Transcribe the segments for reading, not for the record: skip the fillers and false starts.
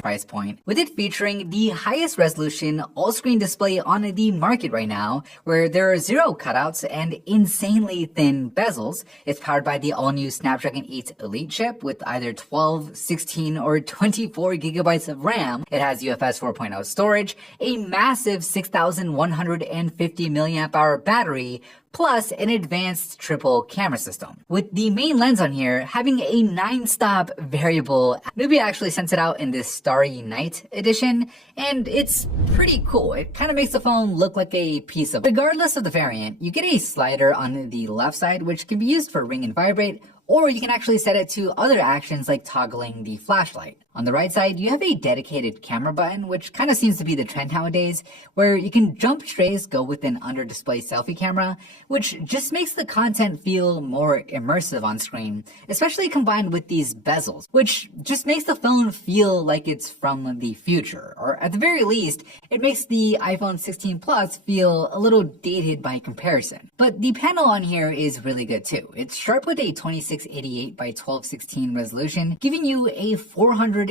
price point, with it featuring the highest resolution all-screen display on the market right now, where there are 0 cutouts and insanely thin bezels. It's powered by the all-new Snapdragon 8 Elite chip with either 12, 16, or 24 gigabytes of RAM. It has UFS 4.0 storage, a massive 6,150 milliamp hour battery, plus an advanced triple camera system. With the main lens on here having a 9-stop variable, Nubia actually sent it out in this Starry Night edition, and it's pretty cool. It kind of makes the phone look like a piece of... Regardless of the variant, you get a slider on the left side which can be used for ring and vibrate, or you can actually set it to other actions like toggling the flashlight. On the right side, you have a dedicated camera button, which kind of seems to be the trend nowadays, where you can jump trays go with an under-display selfie camera, which just makes the content feel more immersive on screen, especially combined with these bezels, which just makes the phone feel like it's from the future, or at the very least, it makes the iPhone 16 Plus feel a little dated by comparison. But the panel on here is really good too. It's sharp with a 2688 by 1216 resolution, giving you a 431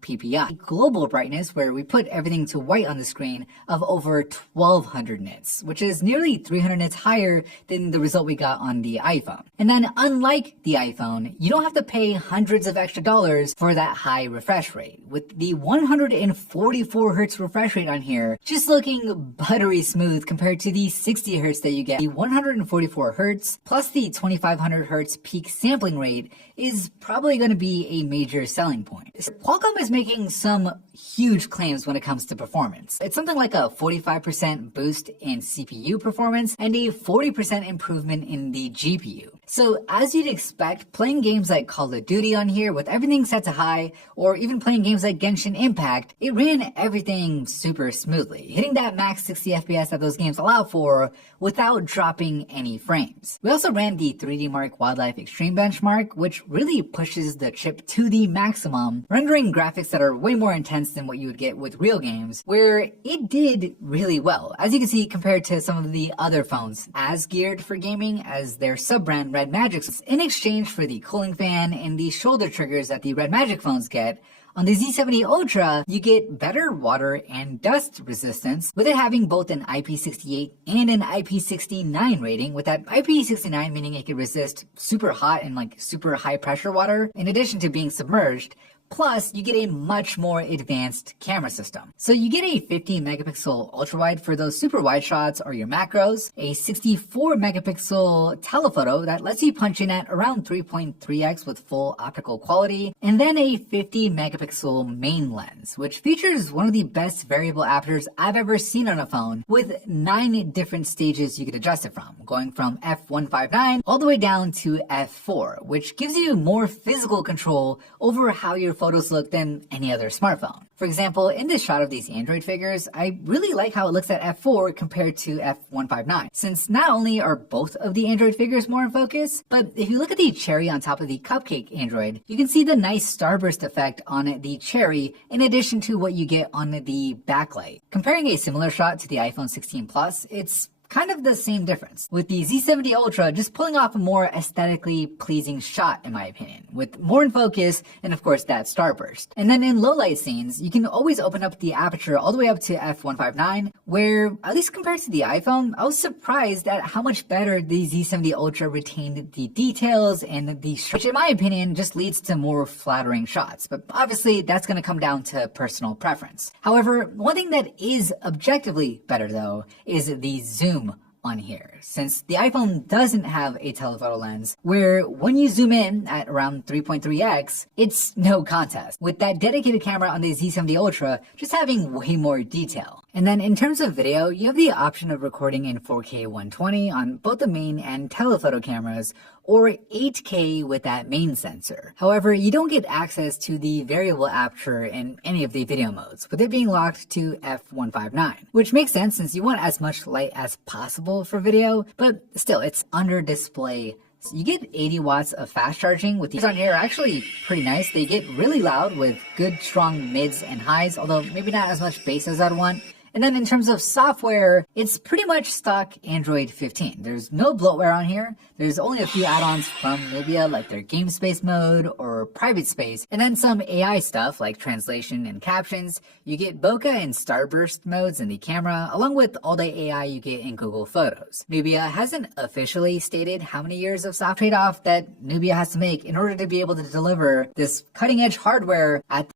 ppi. Global brightness, where we put everything to white on the screen, of over 1200 nits, which is nearly 300 nits higher than the result we got on the iPhone. And then unlike the iPhone, you don't have to pay hundreds of extra dollars for that high refresh rate, with the 144 Hz refresh rate on here just looking buttery smooth compared to the 60 Hz that you get. The 144 Hz plus the 2500 Hz peak sampling rate is probably going to be a major selling point. Qualcomm is making some huge claims when it comes to performance. It's something like a 45% boost in CPU performance and a 40% improvement in the GPU. So as you'd expect, playing games like Call of Duty on here with everything set to high, or even playing games like Genshin Impact, it ran everything super smoothly, hitting that max 60 FPS that those games allow for without dropping any frames. We also ran the 3D Mark Wildlife Extreme benchmark, which really pushes the chip to the maximum, rendering graphics that are way more intense than what you would get with real games, where it did really well, as you can see, compared to some of the other phones as geared for gaming as their sub-brand Red Magic. In exchange for the cooling fan and the shoulder triggers that the Red Magic phones get, on the Z70 Ultra, you get better water and dust resistance, with it having both an IP68 and an IP69 rating, with that IP69 meaning it can resist super hot and like super high pressure water, in addition to being submerged. Plus, you get a much more advanced camera system. So you get a 50 megapixel ultra-wide for those super wide shots or your macros, a 64 megapixel telephoto that lets you punch in at around 3.3x with full optical quality, and then a 50 megapixel main lens, which features one of the best variable apertures I've ever seen on a phone, with 9 different stages you could adjust it from, going from f1.59 all the way down to f4, which gives you more physical control over how your photos look than any other smartphone. For example, in this shot of these Android figures, I really like how it looks at f4 compared to f1.59, since not only are both of the Android figures more in focus, but if you look at the cherry on top of the cupcake Android, you can see the nice starburst effect on the cherry in addition to what you get on the backlight. Comparing a similar shot to the iPhone 16 Plus, it's kind of the same difference, with the Z70 Ultra just pulling off a more aesthetically pleasing shot, in my opinion, with more in focus and of course that starburst. And then in low light scenes, you can always open up the aperture all the way up to f1.59, where, at least compared to the iPhone, I was surprised at how much better the Z70 Ultra retained the details and the which in my opinion just leads to more flattering shots, but obviously that's going to come down to personal preference. However, one thing that is objectively better though is the zoom on here, since the iPhone doesn't have a telephoto lens, where when you zoom in at around 3.3x, it's no contest, with that dedicated camera on the Z70 Ultra just having way more detail. And then in terms of video, you have the option of recording in 4K 120 on both the main and telephoto cameras, or 8K with that main sensor. However, you don't get access to the variable aperture in any of the video modes, with it being locked to f1.59, which makes sense since you want as much light as possible for video, but still, it's under display. So you get 80 watts of fast charging, with these on here are actually pretty nice. They get really loud with good strong mids and highs, although maybe not as much bass as I'd want. And then in terms of software, it's pretty much stock Android 15. There's no bloatware on here. There's only a few add-ons from Nubia, like their game space mode or private space, and then some AI stuff like translation and captions. You get bokeh and starburst modes in the camera, along with all the AI you get in Google Photos. Nubia hasn't officially stated how many years of soft trade-off that Nubia has to make in order to be able to deliver this cutting-edge hardware at